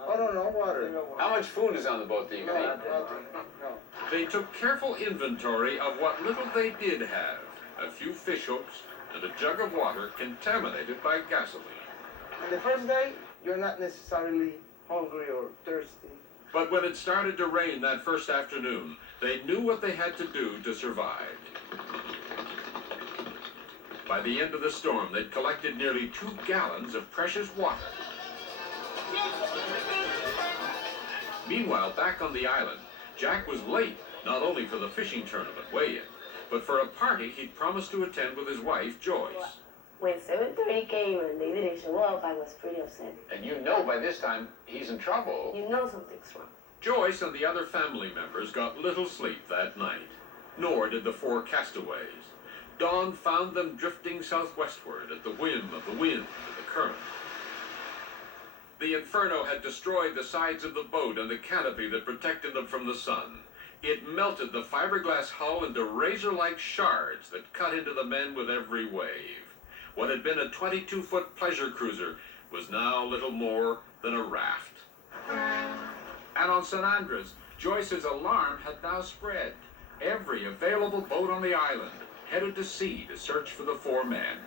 Oh, no water. How much food is on the boat that you can eat? No. They took careful inventory of what little they did have. A few fish hooks and a jug of water contaminated by gasoline. And the first day, you're not necessarily hungry or thirsty. But when it started to rain that first afternoon, they knew what they had to do to survive. By the end of the storm, they'd collected nearly 2 gallons of precious water. Meanwhile, back on the island, Jack was late, not only for the fishing tournament weigh-in, but for a party he'd promised to attend with his wife, Joyce. When 7:30 came and they didn't show up, I was pretty upset. And you know by this time he's in trouble. You know something's wrong. Joyce and the other family members got little sleep that night, nor did the 4 castaways. Dawn found them drifting southwestward at the whim of the wind and the current. The inferno had destroyed the sides of the boat and the canopy that protected them from the sun. It melted the fiberglass hull into razor-like shards that cut into the men with every wave. What had been a 22-foot pleasure cruiser was now little more than a raft. And on San Andres, Joyce's alarm had now spread. Every available boat on the island headed to sea to search for the 4 men.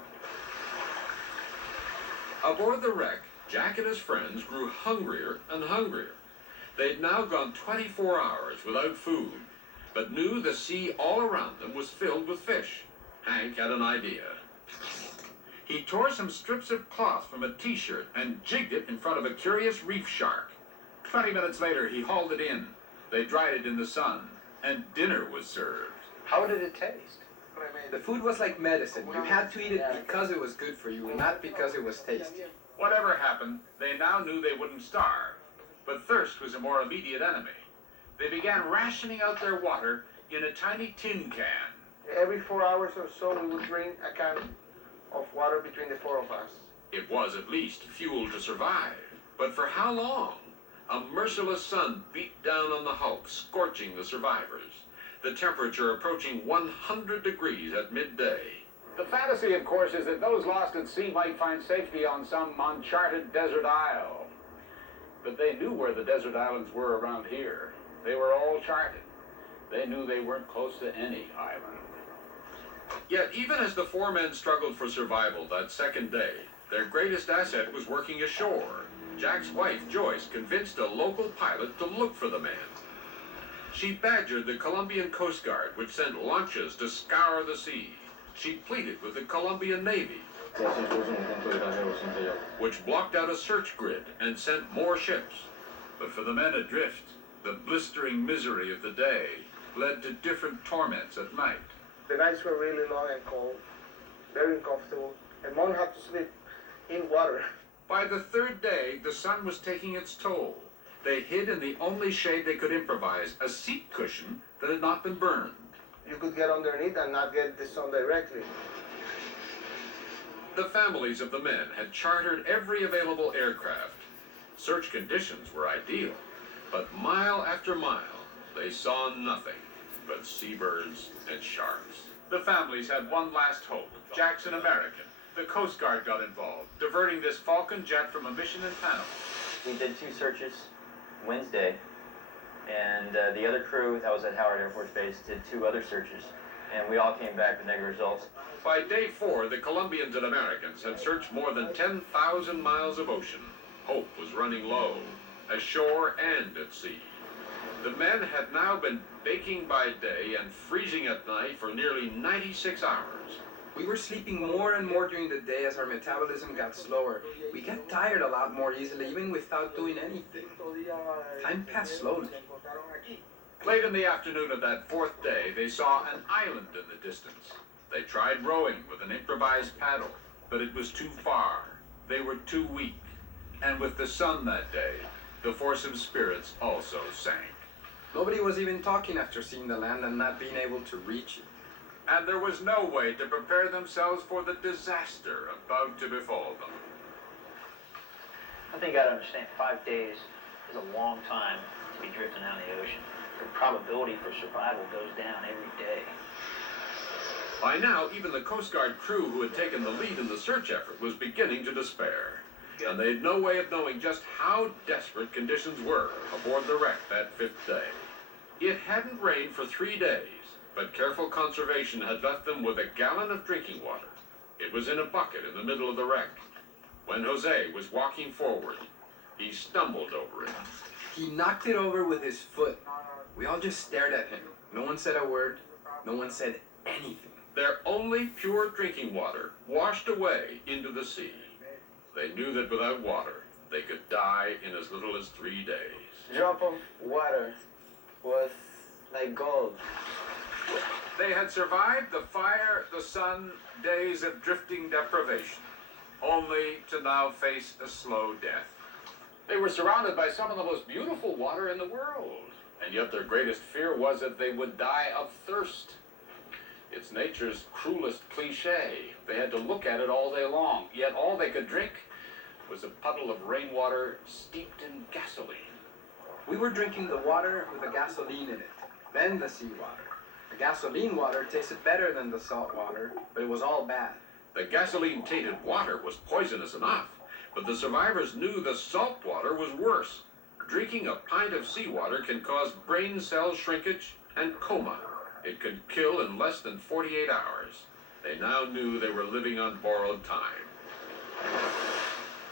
Aboard the wreck, Jack and his friends grew hungrier and hungrier. They'd now gone 24 hours without food, but knew the sea all around them was filled with fish. Hank had an idea. He tore some strips of cloth from a t-shirt and jigged it in front of a curious reef shark. 20 minutes later, he hauled it in. They dried it in the sun, and dinner was served. How did it taste? The food was like medicine. You had to eat it because it was good for you, not because it was tasty. Whatever happened, they now knew they wouldn't starve. But thirst was a more immediate enemy. They began rationing out their water in a tiny tin can. Every 4 hours or so, we would drink a can of water between the 4 of us. It was at least fuel to survive. But for how long? A merciless sun beat down on the hulk, scorching the survivors. The temperature approaching 100 degrees at midday. The fantasy, of course, is that those lost at sea might find safety on some uncharted desert isle. But they knew where the desert islands were around here. They were all charted. They knew they weren't close to any island. Yet even as the 4 men struggled for survival that second day, their greatest asset was working ashore. Jack's wife, Joyce, convinced a local pilot to look for the men. She badgered the Colombian Coast Guard, which sent launches to scour the sea. She pleaded with the Colombian Navy, which blocked out a search grid and sent more ships. But for the men adrift, the blistering misery of the day led to different torments at night. The nights were really long and cold, very uncomfortable, and Mom had to sleep in water. By the 3rd day, the sun was taking its toll. They hid in the only shade they could improvise, a seat cushion that had not been burned. You could get underneath and not get the sun directly. The families of the men had chartered every available aircraft. Search conditions were ideal, but mile after mile, they saw nothing but seabirds and sharks. The families had one last hope. Jack's an American. The Coast Guard got involved, diverting this Falcon jet from a mission in Panama. We did 2 searches Wednesday, and the other crew that was at Howard Air Force Base did 2 other searches, and we all came back with negative results. By day 4, the Colombians and Americans had searched more than 10,000 miles of ocean. Hope was running low, ashore and at sea. The men had now been baking by day and freezing at night for nearly 96 hours. We were sleeping more and more during the day as our metabolism got slower. We get tired a lot more easily, even without doing anything. Time passed slowly. Late in the afternoon of that fourth day, they saw an island in the distance. They tried rowing with an improvised paddle, but it was too far. They were too weak. And with the sun that day, the force of spirits also sank. Nobody was even talking after seeing the land and not being able to reach it. And there was no way to prepare themselves for the disaster about to befall them. I think you gotta understand, 5 days is a long time to be drifting out in the ocean. The probability for survival goes down every day. By now, even the Coast Guard crew who had taken the lead in the search effort was beginning to despair. And they had no way of knowing just how desperate conditions were aboard the wreck that fifth day. It hadn't rained for 3 days, but careful conservation had left them with a gallon of drinking water. It was in a bucket in the middle of the wreck. When Jose was walking forward, he stumbled over it. He knocked it over with his foot. We all just stared at him. No one said a word. No one said anything. Their only pure drinking water washed away into the sea. They knew that without water, they could die in as little as 3 days. Drop of water was like gold. They had survived the fire, the sun, days of drifting deprivation, only to now face a slow death. They were surrounded by some of the most beautiful water in the world, and yet their greatest fear was that they would die of thirst. It's nature's cruelest cliche. They had to look at it all day long, yet all they could drink was a puddle of rainwater steeped in gasoline. We were drinking the water with the gasoline in it, then the seawater. The gasoline water tasted better than the salt water, but it was all bad. The gasoline-tainted water was poisonous enough, but the survivors knew the salt water was worse. Drinking a pint of seawater can cause brain cell shrinkage and coma. It could kill in less than 48 hours. They now knew they were living on borrowed time.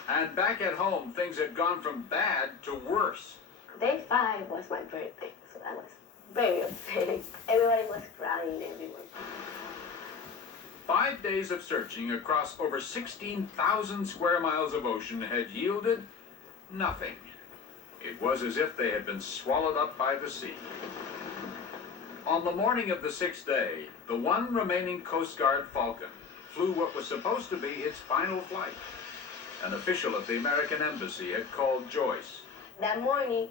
And back at home, things had gone from bad to worse. Day 5 was my birthday, so that was very upsetting. Everybody was crying everywhere. 5 days of searching across over 16,000 square miles of ocean had yielded nothing. It was as if they had been swallowed up by the sea. On the morning of the 6th day, the one remaining Coast Guard Falcon flew what was supposed to be its final flight. An official at the American Embassy had called Joyce. That morning,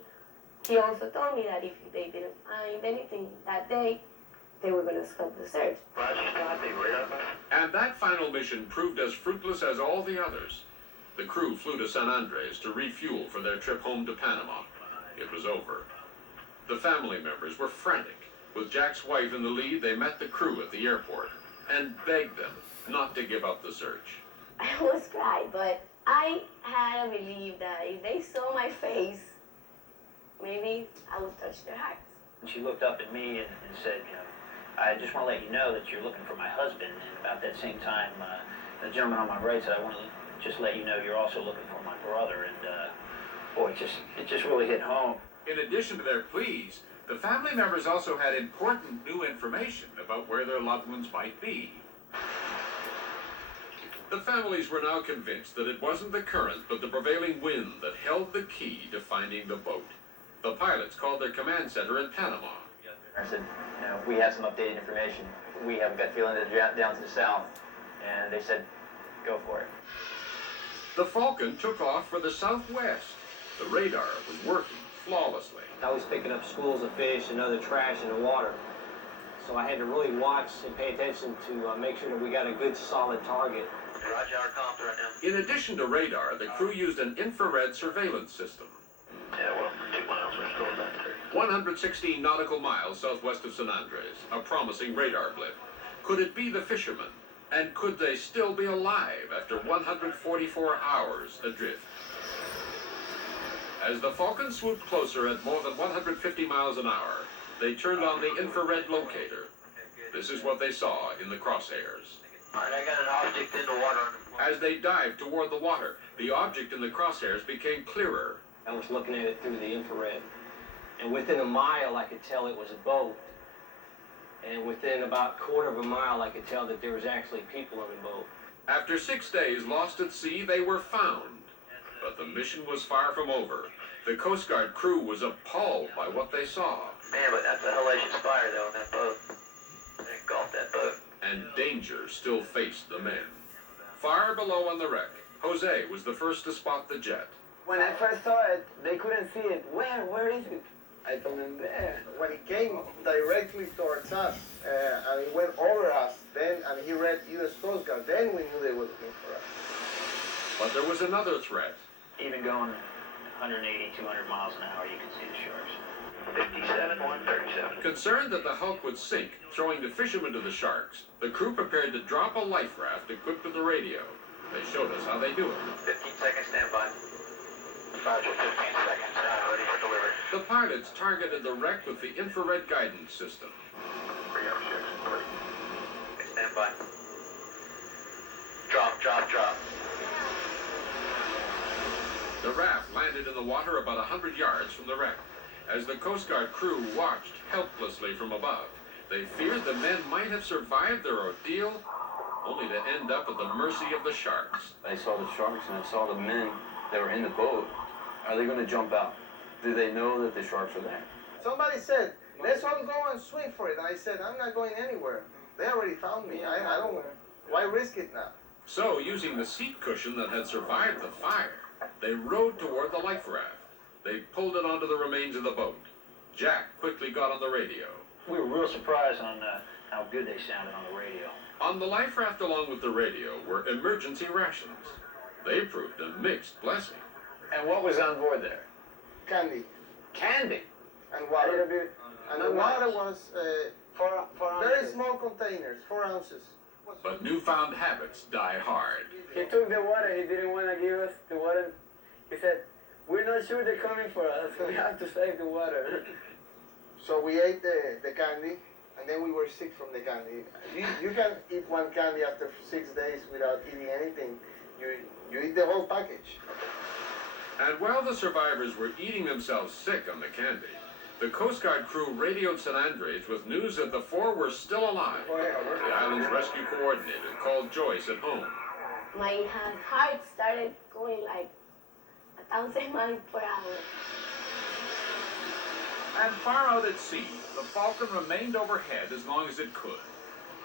he also told me that if they didn't find anything that day, they were going to stop the search. And that final mission proved as fruitless as all the others. The crew flew to San Andres to refuel for their trip home to Panama. It was over. The family members were frantic. With Jack's wife in the lead, they met the crew at the airport and begged them not to give up the search. I almost cried, but I had a belief that if they saw my face, maybe I would touch their hearts. She looked up at me and said, you know, I just want to let you know that you're looking for my husband. And about that same time, the gentleman on my right said, I want to just let you know you're also looking for my brother. And boy, it just really hit home. In addition to their pleas, the family members also had important new information about where their loved ones might be. The families were now convinced that it wasn't the current, but the prevailing wind that held the key to finding the boat. The pilots called their command center in Panama. I said, you know, we have some updated information. We have a gut feeling that they're down to the south. And they said, go for it. The Falcon took off for the southwest. The radar was working flawlessly. I was picking up schools of fish and other trash in the water. So I had to really watch and pay attention to make sure that we got a good solid target. Roger, our comms right now. In addition to radar, the crew used an infrared surveillance system. Yeah, well, 2 miles, we're going back there. 116 nautical miles southwest of San Andres, a promising radar blip. Could it be the fishermen? And could they still be alive after 144 hours adrift? As the Falcon swooped closer at more than 150 miles an hour, they turned on the infrared locator. This is what they saw in the crosshairs. All right, I got an object in the water. As they dived toward the water, the object in the crosshairs became clearer. I was looking at it through the infrared. And within a mile, I could tell it was a boat. And within about quarter of a mile, I could tell that there was actually people on the boat. After 6 days lost at sea, they were found. But the mission was far from over. The Coast Guard crew was appalled by what they saw. Man, but that's a hellacious fire, though, in that boat. They engulfed that boat. And danger still faced the men. Far below on the wreck, Jose was the first to spot the jet. When I first saw it, they couldn't see it. Where is it? I told them there. When it came directly towards us, and it went over us, and he read U.S. Coast Guard, then we knew they were looking for us. But there was another threat. Even going 180, 200 miles an hour, you can see the sharks. 57, 137. Concerned that the Hulk would sink, throwing the fishermen to the sharks, the crew prepared to drop a life raft equipped with a radio. They showed us how they do it. 15 seconds, standby. Roger, 15 seconds, ready for delivery. The pilots targeted the wreck with the infrared guidance system. 3 hours, 6, ready. Okay, standby. Drop, drop, drop. The raft landed in the water about 100 yards from the wreck. As the Coast Guard crew watched helplessly from above, they feared the men might have survived their ordeal, only to end up at the mercy of the sharks. I saw the sharks and I saw the men that were in the boat. Are they going to jump out? Do they know that the sharks are there? Somebody said, let's all go and swim for it. And I said, I'm not going anywhere. They already found me. I don't, why risk it now? So, using the seat cushion that had survived the fire, they rowed toward the life raft. They pulled it onto the remains of the boat. Jack quickly got on the radio. We were real surprised on how good they sounded on the radio. On the life raft along with the radio were emergency rations. They proved a mixed blessing. And what was on board there? Candy. Candy? And water. A little bit. And the water was four very ounces. small containers, 4 ounces. But newfound habits die hard. He took the water. He didn't want to give us the water. He said, we're not sure they're coming for us. We have to save the water. So we ate the candy, and then we were sick from the candy. You can eat one candy after 6 days without eating anything. You eat the whole package. And while the survivors were eating themselves sick on the candy, the Coast Guard crew radioed San Andres with news that the 4 were still alive. The island's rescue coordinator called Joyce at home. My heart started going like 1,000 miles per hour. And far out at sea, the Falcon remained overhead as long as it could.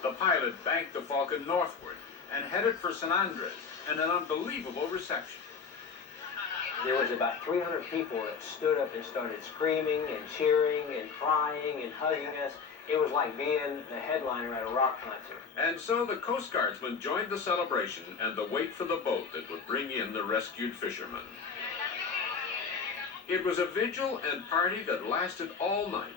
The pilot banked the Falcon northward and headed for San Andres and an unbelievable reception. There was about 300 people that stood up and started screaming and cheering and crying and hugging us. It was like being the headliner at a rock concert. And so the Coast Guardsmen joined the celebration and the wait for the boat that would bring in the rescued fishermen. It was a vigil and party that lasted all night.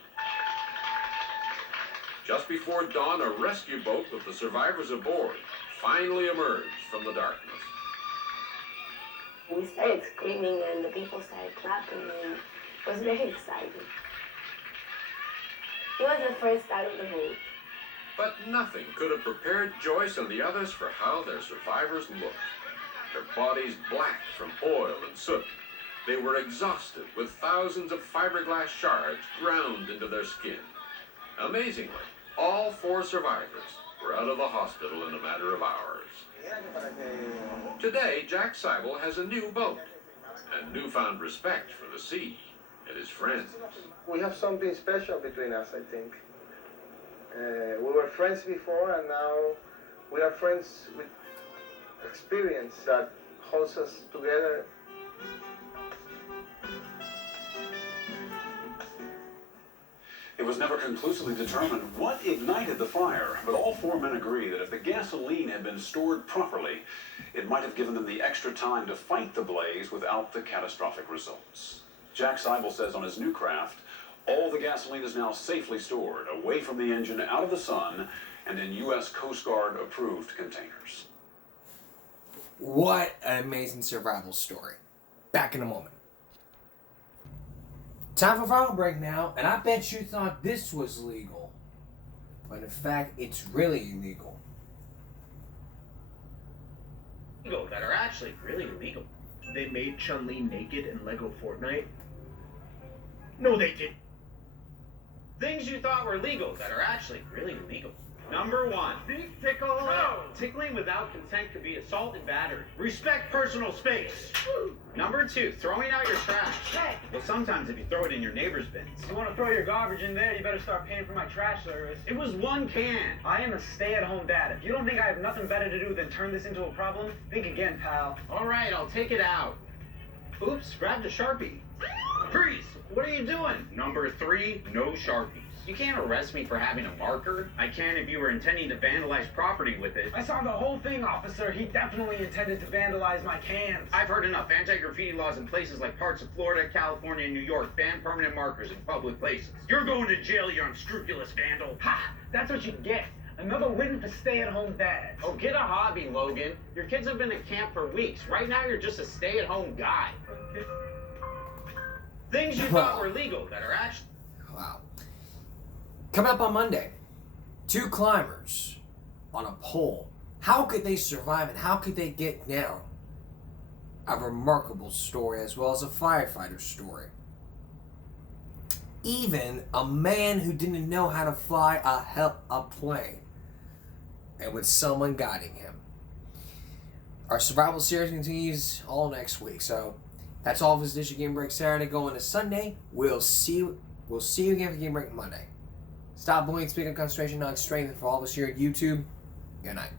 Just before dawn, a rescue boat with the survivors aboard finally emerged from the darkness. We started screaming and the people started clapping and it was very exciting. It was the first out of the boat. But nothing could have prepared Joyce and the others for how their survivors looked. Their bodies black from oil and soot. They were exhausted with thousands of fiberglass shards ground into their skin. Amazingly, all 4 survivors were out of the hospital in a matter of hours. Today, Jack Seibel has a new boat and newfound respect for the sea and his friends. We have something special between us, I think. We were friends before, and now we are friends with experience that holds us together. It was never conclusively determined what ignited the fire, but all 4 men agree that if the gasoline had been stored properly, it might have given them the extra time to fight the blaze without the catastrophic results. Jack Seibel says on his new craft, all the gasoline is now safely stored, away from the engine, out of the sun, and in U.S. Coast Guard approved containers. What an amazing survival story. Back in a moment. Time for final break now, and I bet you thought this was legal. But in fact, it's really illegal. That are actually really illegal. They made Chun-Li naked in Lego Fortnite. No, they didn't. Things you thought were legal that are actually really illegal. Number 1. Deep tickle. No. Tickling without consent could be assault and battery. Respect personal space. Number 2. Throwing out your trash. Hey. Well, sometimes if you throw it in your neighbor's bins. If you want to throw your garbage in there, you better start paying for my trash service. It was 1 can. I am a stay-at-home dad. If you don't think I have nothing better to do than turn this into a problem, think again, pal. All right, I'll take it out. Oops, grabbed a Sharpie. Freeze! What are you doing? Number 3, no Sharpies. You can't arrest me for having a marker. I can if you were intending to vandalize property with it. I saw the whole thing, officer. He definitely intended to vandalize my cans. I've heard enough. Anti-graffiti laws in places like parts of Florida, California, and New York ban permanent markers in public places. You're going to jail, you unscrupulous vandal. Ha! That's what you get. Another win for stay-at-home dads. Oh, get a hobby, Logan. Your kids have been at camp for weeks. Right now, you're just a stay-at-home guy. Things you thought were legal that are actually... Wow. Coming up on Monday, 2 climbers on a pole. How could they survive and how could they get down? A remarkable story as well as a firefighter story. Even a man who didn't know how to fly a plane and with someone guiding him. Our survival series continues all next week. So that's all for this edition of Game Break Saturday going to Sunday. We'll see you again for Game Break Monday. Stop bullying, speak of concentration, not strength. For all of us here at YouTube, good night.